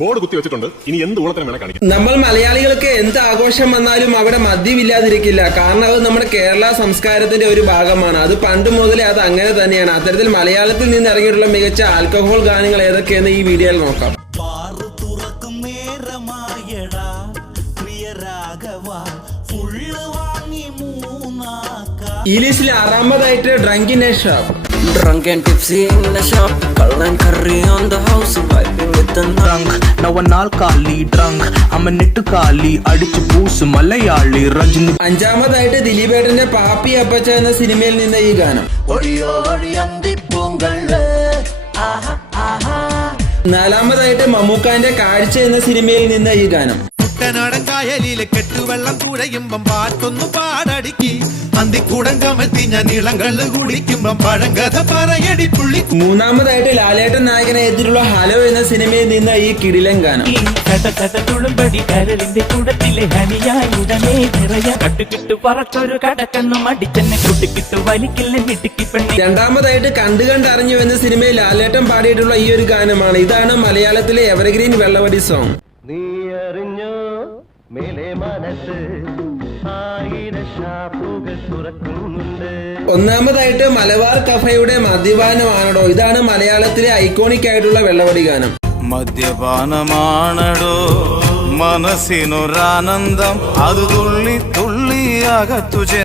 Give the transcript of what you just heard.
Board കുത്തി വെച്ചിട്ടുണ്ട്. ഇനി എന്ത് ഊളത്തിനും വേണം കാണിക്കാം. നമ്മൾ മലയാളികൾക്ക് എന്ത് ആഘോഷം വന്നാലും അവിടെ മദ്യമില്ലാതിരിക്കില്ല. കാരണം അത് നമ്മുടെ കേരള സംസ്കാരത്തിന്റെ ഒരു ഭാഗമാണ്. അത് പണ്ട് മുതലേ അത് അങ്ങനെ തന്നെയാണ്. അത്തരത്തിൽ മലയാളത്തിൽ നിന്ന് ഇറങ്ങിയിട്ടുള്ള മികച്ച ആൽക്കഹോൾ ഗാനങ്ങൾ ഏതൊക്കെയെന്ന് ഈ വീഡിയോയിൽ നോക്കാം. ഈ ലിസ്റ്റിൽ ആറാമതായിട്ട് drunk in a shop. Drunk and tipsy in the shop, Kallan curry on the house, vibing with the drunk. Now an alkali drunk, I'm a nittu kali, adichu poos Malayali Rajni. അഞ്ചാമതായിട്ട് ദിലീപേട്ടന്റെ പാപ്പി അപ്പച്ച എന്ന സിനിമയിൽ നിന്ന് ഈ ഗാനം. നാലാമതായിട്ട് മമ്മൂക്കാന്റെ കാഴ്ച എന്ന സിനിമയിൽ നിന്ന് ഈ ഗാനം. കുട്ടനാടൻ കായലിലെ കെട്ടുവെള്ളം കുഴയുമ്പം പാട്ടൊന്നു പാടടിക്കി അന്തിക്കൂടം കമഴ്ത്തി ഞാൻ ഇളങ്കള്ള് കുടിക്കുമ്പം പഴങ്കഥ പറയടി പുള്ളി. മൂന്നാമതായിട്ട് ലാലേട്ടൻ നായകനെ എത്തിയിട്ടുള്ള ഹലോ എന്ന സിനിമയിൽ നിന്ന് ഈ കിടിലൻ ഗാനം. രണ്ടാമതായിട്ട് കണ്ടറിഞ്ഞു എന്ന സിനിമയിൽ ലാലേട്ടൻ പാടിയിട്ടുള്ള ഈ ഒരു ഗാനമാണ്. ഇതാണ് മലയാളത്തിലെ എവർഗ്രീൻ വെള്ളവടി സോങ്. നീ അറിഞ്ഞോ മേലെ മനസ്സ് ആയിരം ഷാപ്പുകൾ തുറക്കുന്നുണ്ട്. ഒന്നാമതായിട്ട് മലബാർ കഫയുടെ മദ്യപാനമാണടോ. ഇതാണ് മലയാളത്തിലെ ഐക്കോണിക് ആയിട്ടുള്ള വെള്ളവടി ഗാനം. മദ്യപാനമാണടോ മനസ്സിനൊരാനന്ദം, അത് തുള്ളി തുള്ളിയാകത്തു.